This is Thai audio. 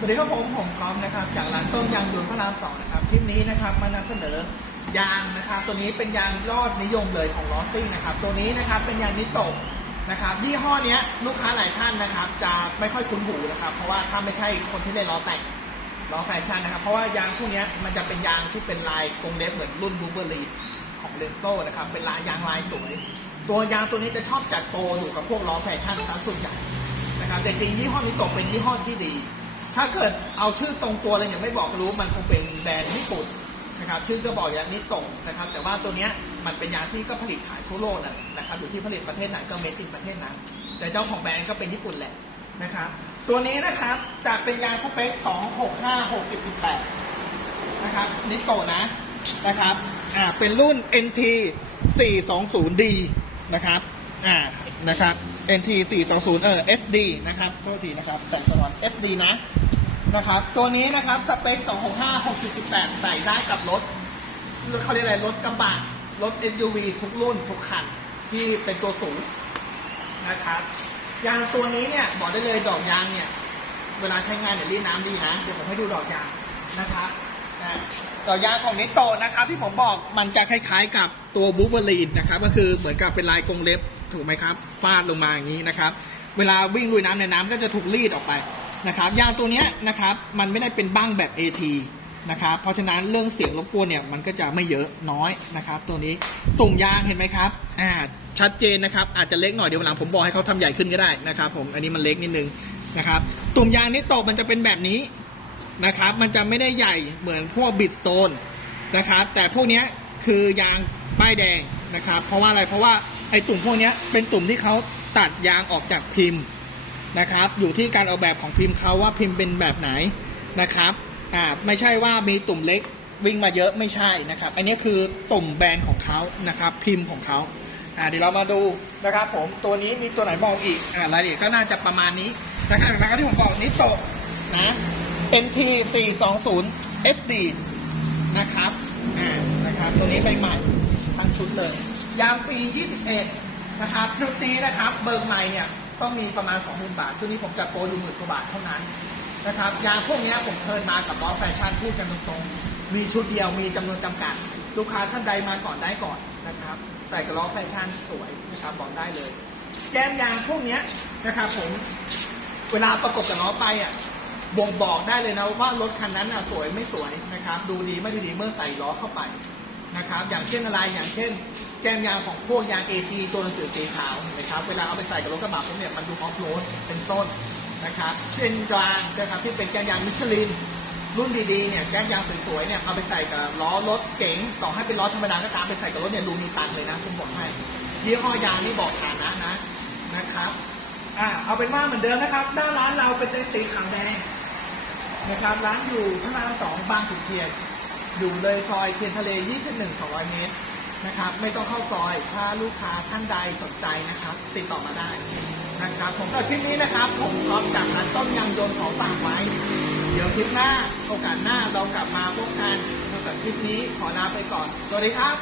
สวัสดีครับผมผมกอล์ฟนะครับจากร้านต้นยางยนต์พระรามสองนะครับคลิปนี้นะครับมานำเสนอยางนะครับตัวนี้เป็นยางยอดนิยมเลยของลอสซิ่งนะครับตัวนี้นะครับเป็นยางนิโตะนะครับยี่ห้อเนี้ยลูกค้าหลายท่านนะครับ จะไม่ค่อยคุ้นหูนะครับ เพราะว่าถ้าไม่ใช่คนที่เล่นล้อแต่งล้อแฟชั่นนะครับ เพราะว่ายางพวกนี้มันจะเป็นยางที่เป็นลายกรงเล็บเหมือนรุ่นบูเบอรีของเรนโซนะครับเป็นลายยางลายสวย ตัวยางตัวนี้จะชอบจัดโปรอยู่กับพวกล้อแฟชั่นซะส่วนใหญ่นะครับแต่จริงยี่ห้อนี้ตกเป็นยี่ห้อที่ดี ถ้าเกิดเอาชื่อตรงตัวเลยยังไม่บอกรู้มันคงเป็นแบรนด์ญี่ปุ่นนะครับชื่อก็บอกอย่างนี้ตรงนะครับ แต่ว่าตัวเนี้ยมันเป็นยาที่ก็ผลิตขายทั่วโลกนั่นแหละนะครับอยู่ที่ผลิตประเทศไหนก็เมดินประเทศนั้น แต่เจ้าของแบรนด์ก็เป็นญี่ปุ่นแหละนะครับตัวนี้นะครับจากเป็นยาสเปค265 60 18นะครับนิโตะนะนะครับอ่าเป็นรุ่น NT 420D นะครับอ่า นะครับ NT 420เออ SD นะครับโทษทีนะครับแต่สวรรค์ SD นะนะครับ ตัวนี้นะครับสเปค 265 60 18ใส่ได้กับรถเขาเรียกอะไรรถกระบะรถ SUV ทุกรุ่นทุกคันที่เป็นตัวสูงนะครับยางตัวนี้เนี่ยบอกได้เลยดอกยางเนี่ย เวลาใช้งานเนี่ยรีดน้ำดีนะ เดี๋ยวผมให้ดูดอกยางนะครับ อ่อยางของนิโตนะครับที่ผมบอกมันจะคล้ายๆ กับตัวบูเบอรีนนะครับก็คือเหมือนกับเป็นลายกรงเล็บถูกไหมครับฟาดลงมาอย่างนี้นะครับ เวลาวิ่งลุยน้ำในน้ำก็จะถูกรีดออกไปนะครับยางตัวนี้นะครับมันไม่ได้เป็นบ้างแบบ AT นะครับเพราะฉะนั้นเรื่องเสียงรบกวนเนี่ยมันก็จะไม่เยอะน้อยนะครับ ตัวนี้ตุ่มยางเห็นไหมครับอ่าชัดเจนนะครับอาจจะเล็กหน่อยเดี๋ยวหลังผมบอกให้เขาทำใหญ่ขึ้นก็ได้นะครับผมอันนี้มันเล็กนิดนึงนะครับตุ่มยางนิโตะมันจะเป็นแบบนี้ นะครับ มันจะไม่ได้ใหญ่เหมือนพวกบิดสโตนนะครับ แต่พวกนี้คือยางป้ายแดงนะครับ เพราะว่าอะไรเพราะว่าไอ้ตุ่มพวกนี้เป็นตุ่มที่เขาตัดยางออกจากพิมพ์นะครับ อยู่ที่การออกแบบของพิมพ์เขาว่าพิมพ์เป็นแบบไหนนะครับอ่าไม่ใช่ว่ามีตุ่มเล็กวิ่งมาเยอะไม่ใช่นะครับ อันนี้คือตุ่มแบรนด์ของเขานะครับ พิมพ์ของเขาอ่าเดี๋ยวเรามาดูนะครับ ผมตัวนี้มีตัวไหนบอกอีกอ่ารายละเอียดก็น่าจะประมาณนี้นะครับนะครับที่ผมบอกนิโตะนะ NT 420 SD นะครับอ่านะครับตัวนี้ใบใหม่ทั้งชุดเลย ยางปี 21 นะครับชุดนี้นะครับเบิร์กใหม่เนี่ยต้องมีประมาณ 20,000 บาท ชุดนี้ผมจัดโปรอยู่หมื่นกว่าบาทเท่านั้นนะครับยางพวกนี้ผมเทิร์นมากับล้อแฟชั่นพูดกันตรงๆ มีชุดเดียวมีจำนวนจำกัด ลูกค้าท่านใดมาก่อนได้ก่อนนะครับ ใส่กับล้อแฟชั่นสวยนะครับบอกได้เลย แก้มยางพวกนี้นะครับผมเวลาประกบกับล้อไปอะ บ่งบอกได้เลยนะว่ารถคันนั้นอะสวยไม่สวยนะครับ ดูดีไม่ดูดีเมื่อใส่ล้อเข้าไปนะครับ อย่างเช่นอะไรอย่างเช่น แกมยางของพวกยาง AT ตัวหนังสือสีขาวนะครับ เวลาเอาไปใส่กับรถกระบะพวกเนี่ยมันดูออฟโรดเป็นต้นนะครับ เช่นยางนะครับที่เป็นแกมยางมิชลินรุ่นดีๆเนี่ยแก้มยางสวยๆเนี่ยเอาไปใส่กับล้อรถเก๋งต่อให้เป็นล้อธรรมดาก็ตามไปใส่กับรถเนี่ยดูมีตังเลยนะผมบอกให้ยี่ห้อยางนี่บอกฐานะนะนะครับอ่าเอาเป็นว่าเหมือนเดิมนะครับหน้าร้านเราเป็นสีขาวแดง นะครับร้านอยู่พระรามสองบางขุนเทียนอยู่เลยซอยเทียนทะเล 21 200 เมตรนะครับ ไม่ต้องเข้าซอย ถ้าลูกค้าท่านใดสนใจนะครับ ติดต่อมาได้นะครับผมก็คลิปนี้นะครับ ผมพร้อมจากร้านต้นยางยนขอฝากไว้ เดี๋ยวคลิปหน้าโอกาสหน้าเรากลับมาพบกันสำหรับคลิปนี้ขอลาไปก่อน สวัสดีครับ